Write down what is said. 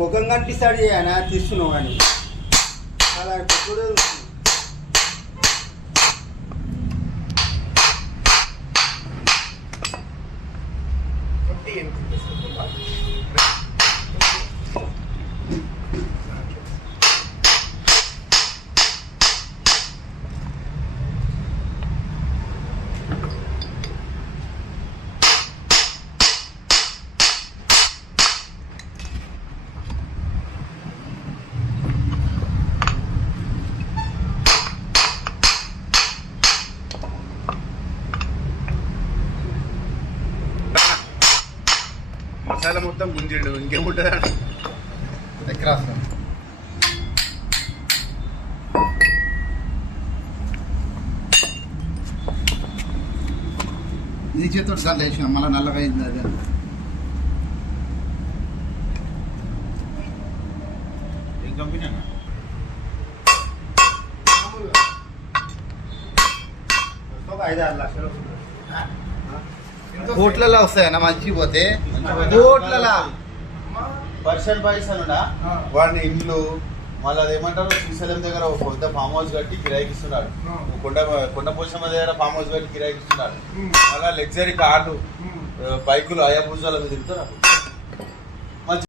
ముఖం కనిపిస్తాడు చేయనా తీస్తున్నావు అని అలా కూడా మసాలా మొత్తం గుంజిండు ఇంకేముంటుందా ఎక్కడ వస్తుంది నీ చేతితో దాంట్లో వేసిన మళ్ళీ నల్లగా అయింది అదే ఏం కంపెనీ అన్న $5-6 లక్షలు కోట్లలో వస్తాయన్న మంచి పోతే కోట్లలో పర్సన్ బాయ్స్ అనుడా వాడిని ఇల్లు మళ్ళీ అదేమంటారు శ్రీశైలం దగ్గర ఒక పెద్ద ఫామ్ హౌస్ కట్టి కిరాయికి ఇస్తున్నాడు కొండపోచమ్మ దగ్గర ఫామ్ హౌస్ కట్టి కిరాయికి ఇస్తున్నాడు మళ్ళీ లగ్జరీ కార్లు బైకులు ఆయా భూజాలు తిరుగుతారు